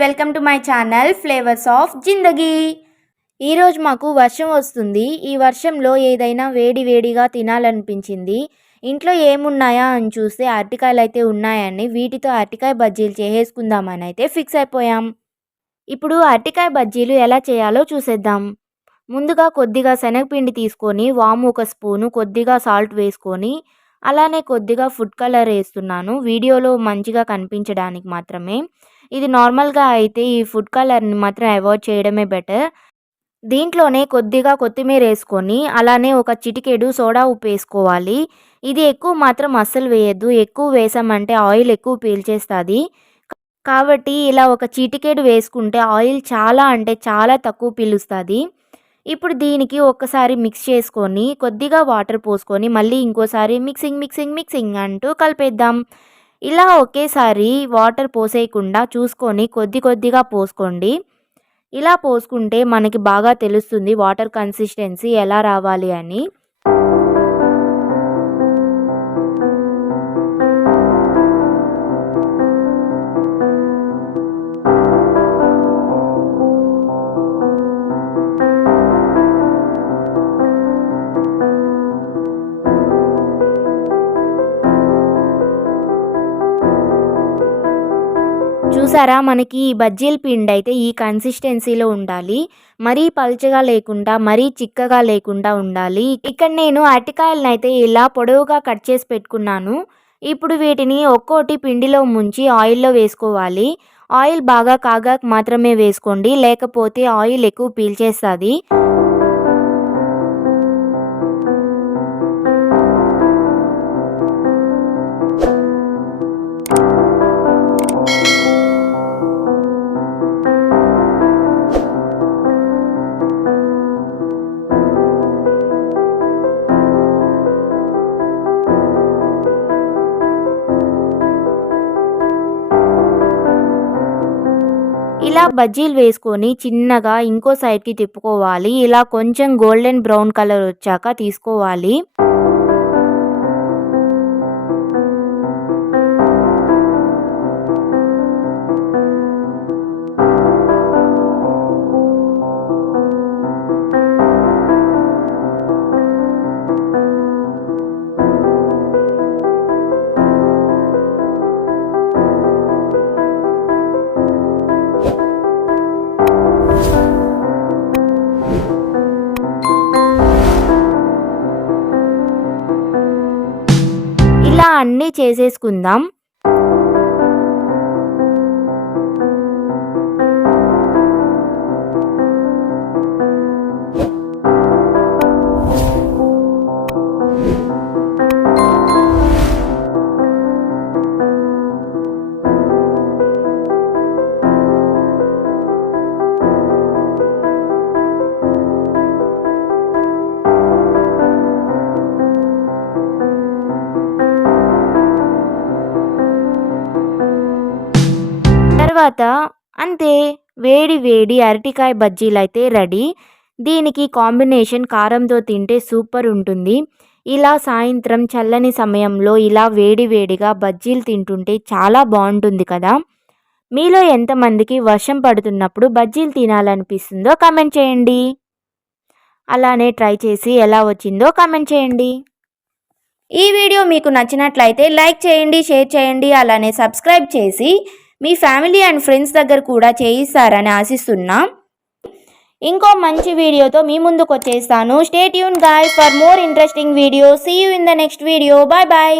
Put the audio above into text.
Welcome to my channel flavours of జిందగీ. ఈరోజు మాకు వర్షం వస్తుంది. ఈ వర్షంలో ఏదైనా వేడి వేడిగా తినాలనిపించింది. ఇంట్లో ఏమున్నాయా అని చూస్తే అరటికాయలు అయితే ఉన్నాయని వీటితో అరటికాయ బజ్జీలు చేసేసుకుందామని అయితే ఫిక్స్ అయిపోయాం. ఇప్పుడు అరటికాయ బజ్జీలు ఎలా చేయాలో చూసేద్దాం. ముందుగా కొద్దిగా శనగపిండి తీసుకొని వాము ఒక స్పూను, కొద్దిగా సాల్ట్ వేసుకొని అలానే కొద్దిగా ఫుడ్ కలర్ వేస్తున్నాను. వీడియోలో మంచిగా కనిపించడానికి మాత్రమే. ఇది నార్మల్గా అయితే ఈ ఫుడ్ కలర్ని మాత్రం అవాయిడ్ చేయడమే బెటర్. దీంట్లోనే కొద్దిగా కొత్తిమీర వేసుకొని అలానే ఒక చిటికెడు సోడా ఉప్పు వేసుకోవాలి. ఇది ఎక్కువ మాత్రం అస్సలు వేయద్దు. ఎక్కువ వేసామంటే ఆయిల్ ఎక్కువ పీల్చేస్తుంది. కాబట్టి ఇలా ఒక చిటికెడు వేసుకుంటే ఆయిల్ చాలా అంటే చాలా తక్కువ పీలుస్తుంది. ఇప్పుడు దీనికి ఒక్కసారి మిక్స్ చేసుకొని కొద్దిగా వాటర్ పోసుకొని మళ్ళీ ఇంకోసారి మిక్సింగ్ అంటూ కలిపేద్దాం. ఇలా ఒకేసారి వాటర్ పోసేయకుండా చూసుకొని కొద్దిగా పోసుకోండి. ఇలా పోసుకుంటే మనకి బాగా తెలుస్తుంది వాటర్ కన్సిస్టెన్సీ ఎలా రావాలి అని. చూసారా, మనకి ఈ బజ్జీల పిండి అయితే ఈ కన్సిస్టెన్సీలో ఉండాలి. మరీ పల్చగా లేకుండా మరీ చిక్కగా లేకుండా ఉండాలి. ఇక్కడ నేను అరటికాయలను అయితే ఇలా పొడవుగా కట్ చేసి పెట్టుకున్నాను. ఇప్పుడు వీటిని ఒక్కోటి పిండిలో ముంచి ఆయిల్లో వేసుకోవాలి. ఆయిల్ బాగా కాగాక మాత్రమే వేసుకోండి, లేకపోతే ఆయిల్ ఎక్కువ పీల్చేస్తుంది. ఇలా బజ్జీలు వేసుకొని చిన్నగా ఇంకో సైడ్కి తిప్పుకోవాలి. ఇలా కొంచెం గోల్డెన్ బ్రౌన్ కలర్ వచ్చాక తీసుకోవాలి. ఇలా అన్నీ చేసేసుకుందాం. తర్వాత అంతే, వేడి వేడి అరటికాయ బజ్జీలు అయితే రెడీ. దీనికి కాంబినేషన్ కారంతో తింటే సూపర్ ఉంటుంది. ఇలా సాయంత్రం చల్లని సమయంలో ఇలా వేడి వేడిగా బజ్జీలు తింటుంటే చాలా బాగుంటుంది కదా. మీలో ఎంతమందికి వర్షం పడుతున్నప్పుడు బజ్జీలు తినాలనిపిస్తుందో కామెంట్ చేయండి. అలానే ట్రై చేసి ఎలా వచ్చిందో కామెంట్ చేయండి. ఈ వీడియో మీకు నచ్చినట్లయితే లైక్ చేయండి, షేర్ చేయండి, అలానే సబ్స్క్రైబ్ చేసి మీ ఫ్యామిలీ అండ్ ఫ్రెండ్స్ దగ్గర కూడా చేయిస్తారని ఆశిస్తున్నా. ఇంకో మంచి వీడియోతో మీ ముందుకు వచ్చేస్తాను. Stay tune guys for more interesting video. See you in the next video. Bye bye.